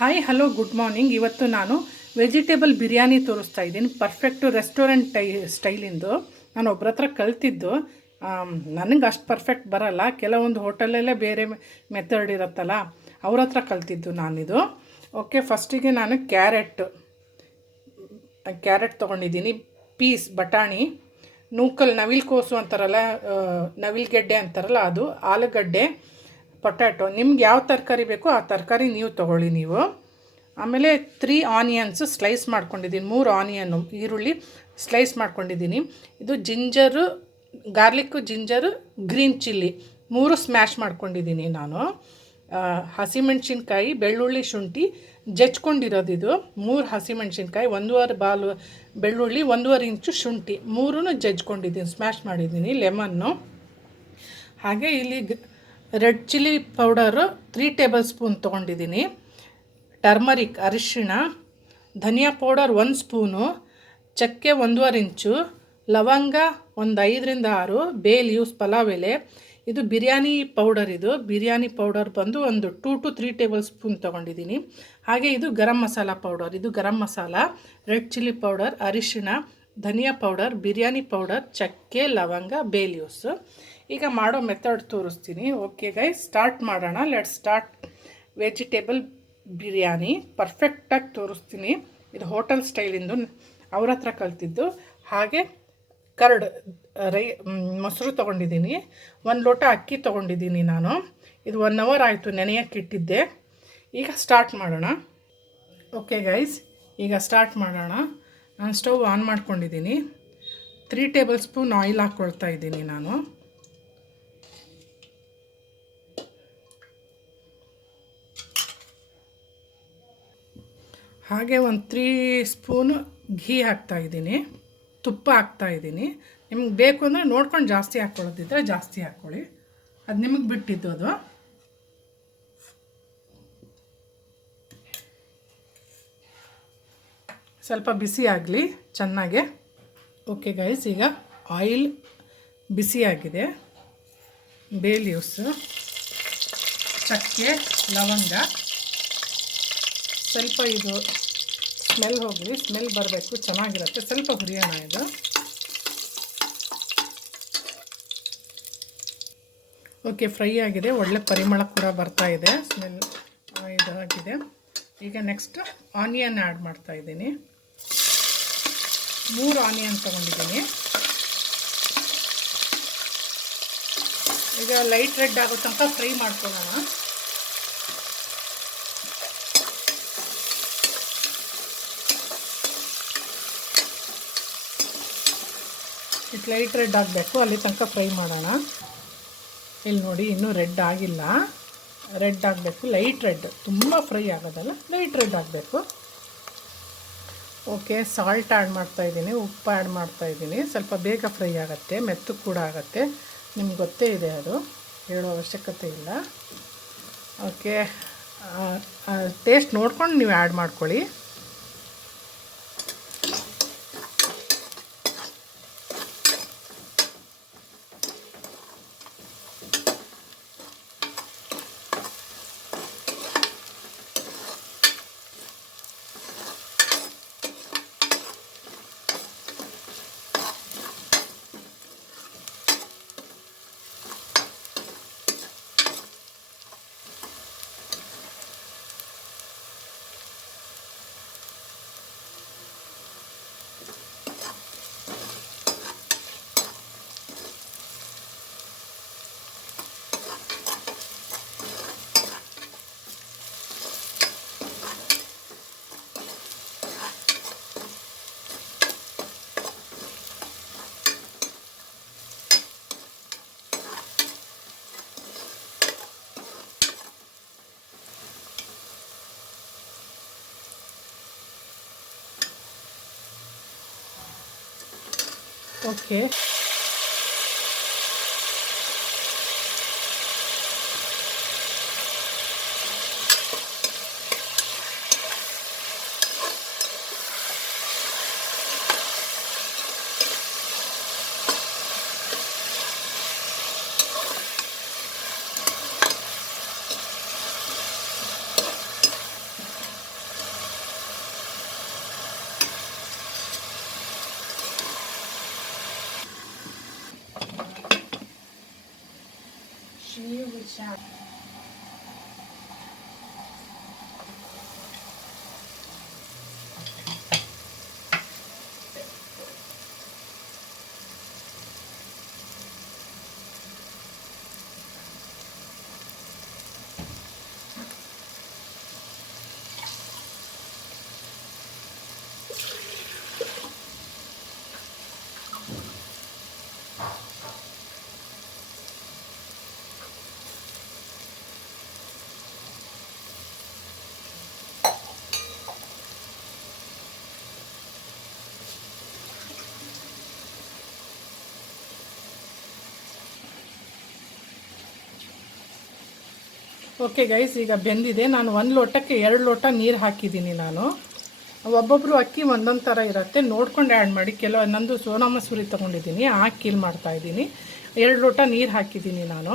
Hi hello good morning. ಇವತ್ತು ನಾನು vegetable biryani ತೋರಿಸ್ತಾ ಇದ್ದೀನಿ. ಪರ್ಫೆಕ್ಟು ರೆಸ್ಟೋರೆಂಟ್ ಸ್ಟೈಲಿಂದು. ನಾನು ಒಬ್ಬರ ಹತ್ರ ಕಲ್ತಿದ್ದು. ನನಗೆ ಅಷ್ಟು ಪರ್ಫೆಕ್ಟ್ ಬರಲ್ಲ, ಕೆಲವೊಂದು ಹೋಟೆಲಲ್ಲೇ ಬೇರೆ ಮೆಥಡ್ ಇರುತ್ತಲ್ಲ, ಅವ್ರ ಹತ್ರ ಕಲ್ತಿದ್ದು ನಾನಿದು. ಓಕೆ, ಫಸ್ಟಿಗೆ ನಾನು ಕ್ಯಾರೆಟ್ ತೊಗೊಂಡಿದ್ದೀನಿ. ಪೀಸ್ ಬಟಾಣಿ, ನವಿಲ್ಕೋಸು ಅಂತಾರಲ್ಲ, ನವಿಲ್ಗೆಡ್ಡೆ ಅಂತಾರಲ್ಲ ಅದು, ಆಲೂಗಡ್ಡೆ, ಪೊಟ್ಯಾಟೊ. ನಿಮ್ಗೆ ಯಾವ ತರಕಾರಿ ಬೇಕೋ ಆ ತರಕಾರಿ ನೀವು ತೊಗೊಳ್ಳಿ ನೀವು. ಆಮೇಲೆ 3 ಆನಿಯನ್ಸ್ ಸ್ಲೈಸ್ ಮಾಡ್ಕೊಂಡಿದ್ದೀನಿ, 3 ಆನಿಯನ್ನು ಈರುಳ್ಳಿ ಸ್ಲೈಸ್ ಮಾಡ್ಕೊಂಡಿದ್ದೀನಿ. ಇದು ginger, garlic, ginger, green chilli 3 smash ಮಾಡ್ಕೊಂಡಿದ್ದೀನಿ ನಾನು. ಹಸಿಮೆಣ್ಸಿನ್ಕಾಯಿ, ಬೆಳ್ಳುಳ್ಳಿ, ಶುಂಠಿ ಜಜ್ಕೊಂಡಿರೋದು. ಇದು 3 ಹಸಿಮೆಣ್ಸಿನ್ಕಾಯಿ, 1.5 ಬಾಲು ಬೆಳ್ಳುಳ್ಳಿ, 1.5 ಇಂಚು ಶುಂಠಿ, 3 ಜಜ್ಕೊಂಡಿದ್ದೀನಿ, ಸ್ಮ್ಯಾಶ್ ಮಾಡಿದ್ದೀನಿ. ಲೆಮನ್ನು, ಹಾಗೆ ಇಲ್ಲಿ red chilli powder 3 table spoon ತೊಗೊಂಡಿದ್ದೀನಿ. ಟರ್ಮರಿಕ್ ಅರಿಶಿಣ, ಧನಿಯಾ ಪೌಡರ್ 1 ಸ್ಪೂನು, ಚಕ್ಕೆ 1.5 ಇಂಚು, ಲವಂಗ 5 ರಿಂದ 6, ಬೇ ಲೀವ್ಸ್, ಪಲಾವ್ ಎಲೆ. ಇದು ಬಿರಿಯಾನಿ ಪೌಡರ್. ಇದು ಬಿರಿಯಾನಿ ಪೌಡರ್ ಬಂದು ಒಂದು 2 to 3 ಟೇಬಲ್ ಸ್ಪೂನ್ ತೊಗೊಂಡಿದ್ದೀನಿ. ಹಾಗೆ ಇದು ಗರಂ ಮಸಾಲ ಪೌಡರ್. ಇದು garam masala, red chilli powder, ಅರಿಶಿಣ, ಧನಿಯಾ ಪೌಡರ್, ಬಿರಿಯಾನಿ ಪೌಡರ್, ಚಕ್ಕೆ, ಲವಂಗ, ಬೇ ಲೀವ್ಸ್. ಈಗ ಮಾಡೋ ಮೆಥಡ್ ತೋರಿಸ್ತೀನಿ. ಓಕೆ ಗೈಸ್, ಸ್ಟಾರ್ಟ್ ಮಾಡೋಣ. Let's start vegetable biryani. ಪರ್ಫೆಕ್ಟಾಗಿ ತೋರಿಸ್ತೀನಿ. ಇದು ಹೋಟೆಲ್ ಸ್ಟೈಲಿಂದು, ಅವ್ರ ಹತ್ರ ಕಲ್ತಿದ್ದು. ಹಾಗೆ ಕರ್ಡ್ ಮೊಸರು ತೊಗೊಂಡಿದ್ದೀನಿ. 1 ಲೋಟ ಅಕ್ಕಿ ತೊಗೊಂಡಿದ್ದೀನಿ ನಾನು. ಇದು 1 ಅವರ್ ಆಯಿತು ನೆನೆಯೋಕ್ಕೆ ಇಟ್ಟಿದ್ದೆ. ಈಗ ಸ್ಟಾರ್ಟ್ ಮಾಡೋಣ. ಓಕೆ ಗೈಸ್, ಈಗ ಸ್ಟಾರ್ಟ್ ಮಾಡೋಣ. ನಾನು ಸ್ಟವ್ ಆನ್ ಮಾಡ್ಕೊಂಡಿದ್ದೀನಿ. 3 ಟೇಬಲ್ ಸ್ಪೂನ್ ಆಯಿಲ್ ಹಾಕ್ಕೊಳ್ತಾ ಇದ್ದೀನಿ ನಾನು. ಹಾಗೆ ಒಂದು 3 ಸ್ಪೂನು ಘೀ ಹಾಕ್ತಾಯಿದ್ದೀನಿ, ತುಪ್ಪ ಹಾಕ್ತಾಯಿದ್ದೀನಿ. ನಿಮ್ಗೆ ಬೇಕು ಅಂದರೆ ನೋಡ್ಕೊಂಡು ಜಾಸ್ತಿ ಹಾಕ್ಕೊಳ್ಳೋದಿದ್ರೆ ಜಾಸ್ತಿ ಹಾಕ್ಕೊಳ್ಳಿ, ಅದು ನಿಮಗೆ ಬಿಟ್ಟಿದ್ದು. ಅದು ಸ್ವಲ್ಪ ಬಿಸಿ ಆಗಲಿ ಚೆನ್ನಾಗೆ. ಓಕೆ ಗೈಸ್, ಈಗ ಆಯಿಲ್ ಬಿಸಿಯಾಗಿದೆ. ಬೇ ಲೀವ್ಸು, ಚಕ್ಕೆ, ಲವಂಗ, ಸ್ವಲ್ಪ ಇದು ಸ್ಮೆಲ್ ಹೋಗಲಿ, ಸ್ಮೆಲ್ ಬರಬೇಕು, ಚೆನ್ನಾಗಿರುತ್ತೆ. ಸ್ವಲ್ಪ ಹುರಿಯೋಣ. ಇದು ಓಕೆ, ಫ್ರೈ ಆಗಿದೆ, ಒಳ್ಳೆ ಪರಿಮಳ ಕೂಡ ಬರ್ತಾ ಇದೆ, ಸ್ಮೆಲ್ ಇದಾಗಿದೆ. ಈಗ ನೆಕ್ಸ್ಟ್ ಆನಿಯನ್ ಆ್ಯಡ್ ಮಾಡ್ತಾ ಇದ್ದೀನಿ. 3 ಆನಿಯನ್ ತೊಗೊಂಡಿದ್ದೀನಿ. ಈಗ ಲೈಟ್ ರೆಡ್ ಆಗೋ ತನಕ ಫ್ರೈ ಮಾಡ್ಕೊಳ್ಳೋಣ. ಇದು ಲೈಟ್ ರೆಡ್ ಆಗಬೇಕು, ಅಲ್ಲಿ ತನಕ ಫ್ರೈ ಮಾಡೋಣ. ಇಲ್ಲಿ ನೋಡಿ, ಇನ್ನೂ ರೆಡ್ ಆಗಿಲ್ಲ, ರೆಡ್ ಆಗಬೇಕು, ಲೈಟ್ ರೆಡ್, ತುಂಬ ಫ್ರೈ ಆಗೋದಲ್ಲ, ಲೈಟ್ ರೆಡ್ ಆಗಬೇಕು. ಓಕೆ, ಸಾಲ್ಟ್ ಆ್ಯಡ್ ಮಾಡ್ತಾಯಿದ್ದೀನಿ, ಉಪ್ಪು ಆ್ಯಡ್ ಮಾಡ್ತಾಯಿದ್ದೀನಿ. ಸ್ವಲ್ಪ ಬೇಗ ಫ್ರೈ ಆಗುತ್ತೆ, ಮೆತ್ತು ಕೂಡ ಆಗುತ್ತೆ, ನಿಮ್ಗೆ ಗೊತ್ತೇ ಇದೆ, ಅದು ಹೇಳೋ ಅವಶ್ಯಕತೆ ಇಲ್ಲ. ಓಕೆ, ಟೇಸ್ಟ್ ನೋಡ್ಕೊಂಡು ನೀವು ಆ್ಯಡ್ ಮಾಡ್ಕೊಳ್ಳಿ. ಓಕೆ, ಓಕೆ ಗೈಸ್, ಈಗ ಬೆಂದಿದೆ. ನಾನು 1 ಲೋಟಕ್ಕೆ 2 ಲೋಟ ನೀರು ಹಾಕಿದ್ದೀನಿ. ನಾನು ಒಬ್ಬೊಬ್ಬರು ಅಕ್ಕಿ ಒಂದೊಂದು ಥರ ಇರುತ್ತೆ, ನೋಡ್ಕೊಂಡು ಆ್ಯಡ್ ಮಾಡಿ. ನಂದು ಸೋನಾ ಮಸೂರಿ ತೊಗೊಂಡಿದ್ದೀನಿ, ಆ ಅಕ್ಕಿಲಿ ಮಾಡ್ತಾಯಿದ್ದೀನಿ. 2 ಲೋಟ ನೀರು ಹಾಕಿದ್ದೀನಿ ನಾನು.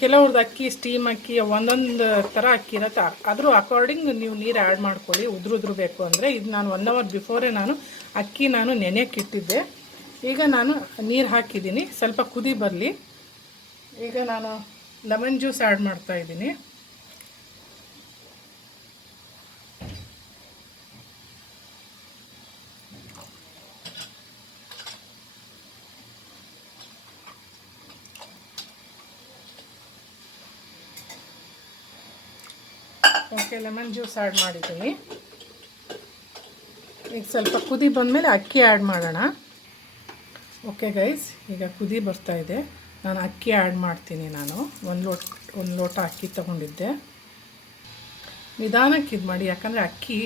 ಕೆಲವ್ರದ್ದು ಅಕ್ಕಿ ಸ್ಟೀಮ್ ಅಕ್ಕಿ ಒಂದೊಂದು ಥರ ಅಕ್ಕಿ ಇರುತ್ತೆ, ಅದ್ರ ಅಕಾರ್ಡಿಂಗ್ ನೀವು ನೀರು ಆ್ಯಡ್ ಮಾಡ್ಕೊಳ್ಳಿ. ಉದುರು ಬೇಕು ಅಂದರೆ. ಇದು ನಾನು 1 ಅವರ್ ಬಿಫೋರೇ ಅಕ್ಕಿ ನೆನೆಯೋಕ್ಕೆ ಇಟ್ಟಿದ್ದೆ. ಈಗ ನಾನು ನೀರು ಹಾಕಿದ್ದೀನಿ, ಸ್ವಲ್ಪ ಕುದಿ ಬರಲಿ. ಈಗ ನಾನು ಲೆಮನ್ ಜ್ಯೂಸ್ ಆ್ಯಡ್ ಮಾಡ್ತಾಯಿದ್ದೀನಿ. ಓಕೆ, ಲೆಮನ್ ಜ್ಯೂಸ್ ಆ್ಯಡ್ ಮಾಡಿದ್ದೀನಿ. ಈಗ ಸ್ವಲ್ಪ ಕುದಿ ಬಂದಮೇಲೆ ಅಕ್ಕಿ ಆ್ಯಡ್ ಮಾಡೋಣ. ಓಕೆ ಗೈಸ್, ಈಗ ಕುದಿ ಬರ್ತಾಯಿದೆ. ನಾನು ಅಕ್ಕಿ ಆ್ಯಡ್ ಮಾಡ್ತೀನಿ. ನಾನು 1 ಲೋಟ ಅಕ್ಕಿ ತೊಗೊಂಡಿದ್ದೆ. ನಿಧಾನಕ್ಕೆ ಇದು ಮಾಡಿ, ಯಾಕಂದರೆ ಅಕ್ಕಿ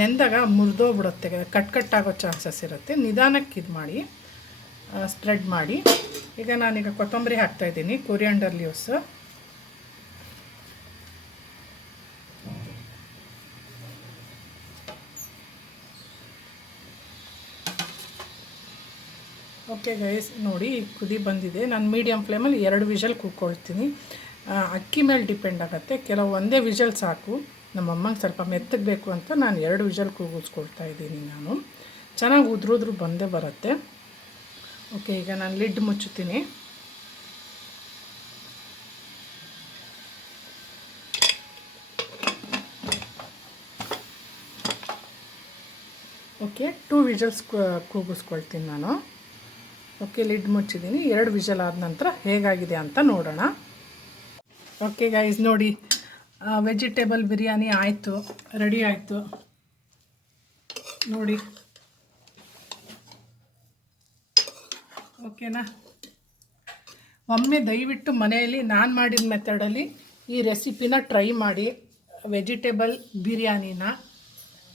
ನೆಂದಾಗ ಮುರಿದೋಗ್ಬಿಡುತ್ತೆ, ಕಟ್ಟಾಗೋ ಚಾನ್ಸಸ್ ಇರುತ್ತೆ. ನಿಧಾನಕ್ಕೆ ಇದು ಮಾಡಿ, ಸ್ಪ್ರೆಡ್ ಮಾಡಿ. ಈಗ ನಾನೀಗ ಕೊತ್ತಂಬರಿ ಹಾಕ್ತಾಯಿದ್ದೀನಿ, ಕೊರಿಯಾಂಡರ್ ಲೀವ್ಸ್. ಓಕೆ ಗೈಸ್, ನೋಡಿ ಕುದಿ ಬಂದಿದೆ. ನಾನು ಮೀಡಿಯಮ್ ಫ್ಲೇಮಲ್ಲಿ 2 ವಿಷಲ್ ಕೂಗ್ಕೊಳ್ತೀನಿ. ಅಕ್ಕಿ ಮೇಲೆ ಡಿಪೆಂಡ್ ಆಗುತ್ತೆ. ಕೆಲವು ಒಂದೇ ವಿಷಲ್ ಸಾಕು. ನಮ್ಮಮ್ಮಂಗೆ ಸ್ವಲ್ಪ ಮೆತ್ತಗೆ ಬೇಕು ಅಂತ ನಾನು 2 ವಿಷಲ್ ಕೂಗಿಸ್ಕೊಳ್ತಾ ಇದ್ದೀನಿ. ನಾನು ಚೆನ್ನಾಗಿ ಉದ್ರೂ ಬಂದೇ ಬರುತ್ತೆ. ಓಕೆ, ಈಗ ನಾನು ಲಿಡ್ ಮುಚ್ಚುತ್ತೀನಿ. ಓಕೆ, 2 ವಿಷಲ್ಸ್ ಕೂಗಿಸ್ಕೊಳ್ತೀನಿ ನಾನು. Okay, lid ಮುಚ್ಚಿದ್ದೀನಿ. 2 ವಿಷಲ್ ಆದ ನಂತರ ಹೇಗಾಗಿದೆ ಅಂತ ನೋಡೋಣ. ಓಕೆ ಗೈಸ್, ನೋಡಿ ವೆಜಿಟೇಬಲ್ ಬಿರಿಯಾನಿ ಆಯಿತು, ರೆಡಿ ಆಯಿತು ನೋಡಿ. ಓಕೆನಾ? ಒಮ್ಮೆ ದಯವಿಟ್ಟು ಮನೆಯಲ್ಲಿ ನಾನು ಮಾಡಿದ ಮೆಥಡಲ್ಲಿ ಈ ರೆಸಿಪಿನ ಟ್ರೈ ಮಾಡಿ. ವೆಜಿಟೇಬಲ್ ಬಿರಿಯಾನಿನ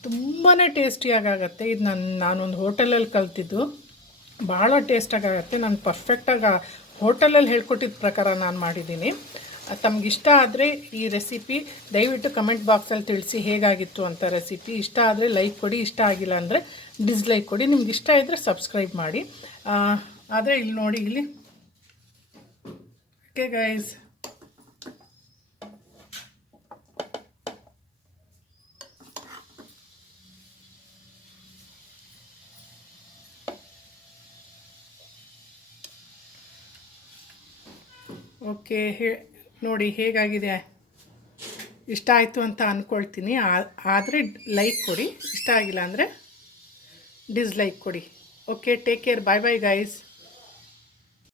ತುಂಬಾ ಟೇಸ್ಟಿಯಾಗುತ್ತೆ. ಇದು ನಾನೊಂದು ಹೋಟೆಲಲ್ಲಿ ಕಲ್ತಿದ್ದು. ಭಾಳ ಟೇಸ್ಟಾಗುತ್ತೆ. ನಾನು ಪರ್ಫೆಕ್ಟಾಗಿ ಹೋಟೆಲಲ್ಲಿ ಹೇಳ್ಕೊಟ್ಟಿದ್ದ ಪ್ರಕಾರ ನಾನು ಮಾಡಿದ್ದೀನಿ. ತಮಗಿಷ್ಟ ಆದರೆ ಈ ರೆಸಿಪಿ ದಯವಿಟ್ಟು ಕಮೆಂಟ್ ಬಾಕ್ಸಲ್ಲಿ ತಿಳಿಸಿ ಹೇಗಾಗಿತ್ತು ಅಂತ. ರೆಸಿಪಿ ಇಷ್ಟ ಆದರೆ ಲೈಕ್ ಕೊಡಿ, ಇಷ್ಟ ಆಗಿಲ್ಲ ಅಂದರೆ ಡಿಸ್ಲೈಕ್ ಕೊಡಿ. ನಿಮ್ಗೆ ಇಷ್ಟ ಇದ್ದರೆ ಸಬ್ಸ್ಕ್ರೈಬ್ ಮಾಡಿ. ಆದರೆ ಇಲ್ಲಿ ನೋಡಿ, ಇಲ್ಲಿ ಓಕೆ ಗೈಸ್, ಓಕೆ ನೋಡಿ ಹೇಗಾಗಿದೆ. ಇಷ್ಟ ಆಯಿತು ಅಂತ ಅಂದ್ಕೊಳ್ತೀನಿ. ಆದರೆ ಲೈಕ್ ಕೊಡಿ, ಇಷ್ಟ ಆಗಿಲ್ಲ ಅಂದರೆ ಡಿಸ್ಲೈಕ್ ಕೊಡಿ. ಓಕೆ, ಟೇಕ್ ಕೇರ್, ಬಾಯ್ ಬಾಯ್ ಗೈಸ್.